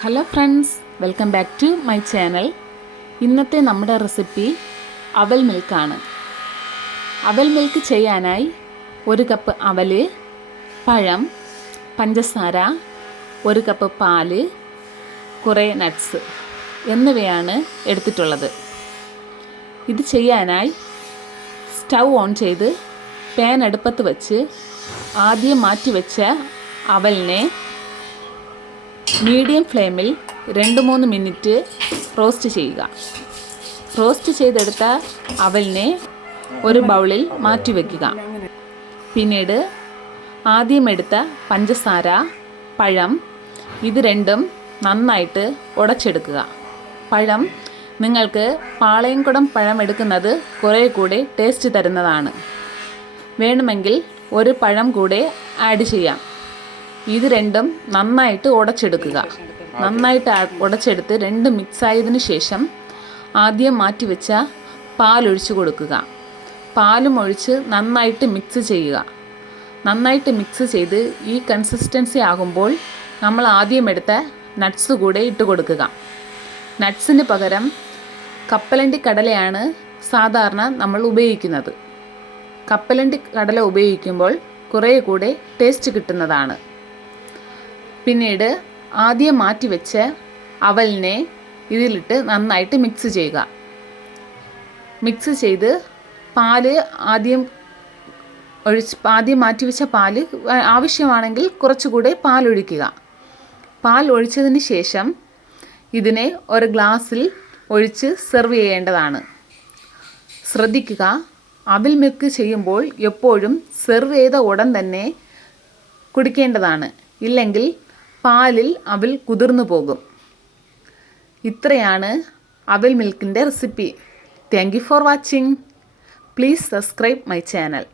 Hello friends, welcome back to my channel. ഇന്നത്തെ നമ്മുടെ recipe അവൽ മിൽക്കാണ്. അവൽ മിൽക്ക് ചെയ്യാനായി 1 കപ്പ് അവൽ, പഴം, പഞ്ചസാര, 1 കപ്പ് പാല്, കുറേ നട്ട്സ് എന്നിവയാണ് എടുത്തിട്ടുള്ളത്. ഇത് ചെയ്യാനായി സ്റ്റൗ ഓൺ ചെയ്ത് പാൻ അടുപ്പത്ത് വെച്ച് ആദ്യം മാറ്റി വെച്ച അവലിനെ മീഡിയം ഫ്ലെയിമിൽ 2-3 മിനിറ്റ് റോസ്റ്റ് ചെയ്യുക. റോസ്റ്റ് ചെയ്തെടുത്ത അവലിനെ ഒരു ബൗളിൽ മാറ്റി വയ്ക്കുക. പിന്നീട് ആദ്യം എടുത്ത പഞ്ചസാര, പഴം ഇത് രണ്ടും നന്നായിട്ട് ഉടച്ചെടുക്കുക. പഴം നിങ്ങൾക്ക് പാളയംകുടം പഴം എടുക്കുന്നത് കുറേ കൂടെ ടേസ്റ്റ് തരുന്നതാണ്. വേണമെങ്കിൽ ഒരു പഴം കൂടെ ആഡ് ചെയ്യാം. ഇത് രണ്ടും നന്നായിട്ട് ഉടച്ചെടുക്കുക. നന്നായിട്ട് ഉടച്ചെടുത്ത് രണ്ടും മിക്സ് ആയതിനു ശേഷം ആദ്യം മാറ്റി വെച്ച പാലൊഴിച്ച് കൊടുക്കുക. പാലും ഒഴിച്ച് നന്നായിട്ട് മിക്സ് ചെയ്യുക. നന്നായിട്ട് മിക്സ് ചെയ്ത് ഈ കൺസിസ്റ്റൻസി ആകുമ്പോൾ നമ്മൾ ആദ്യം എടുത്ത നട്ട്സ് കൂടെ ഇട്ട് കൊടുക്കുക. നട്ട്സിന് പകരം കപ്പലണ്ടി കടലയാണ് സാധാരണ നമ്മൾ ഉപയോഗിക്കുന്നത്. കപ്പലണ്ടി കടല ഉപയോഗിക്കുമ്പോൾ കുറേ കൂടെ ടേസ്റ്റ് കിട്ടുന്നതാണ്. പിന്നീട് ആദ്യം മാറ്റി വെച്ച അവലിനെ ഇതിലിട്ട് നന്നായിട്ട് മിക്സ് ചെയ്യുക. മിക്സ് ചെയ്ത് പാല് ആദ്യം മാറ്റി വെച്ച പാല് ആവശ്യമാണെങ്കിൽ കുറച്ചുകൂടെ പാലൊഴിക്കുക. പാൽ ഒഴിച്ചതിന് ശേഷം ഇതിനെ ഒരു ഗ്ലാസ്സിൽ ഒഴിച്ച് സെർവ് ചെയ്യേണ്ടതാണ്. ശ്രദ്ധിക്കുക, അവൽ മിൽക്ക് ചെയ്യുമ്പോൾ എപ്പോഴും സെർവ് ചെയ്ത ഉടൻ തന്നെ കുടിക്കേണ്ടതാണ്. ഇല്ലെങ്കിൽ പാലിൽ അവൽ കുതിർന്നു പോകും. ഇത്രയാണ് അവൽ മിൽക്കിൻ്റെ recipe. Thank you for watching. Please subscribe my channel.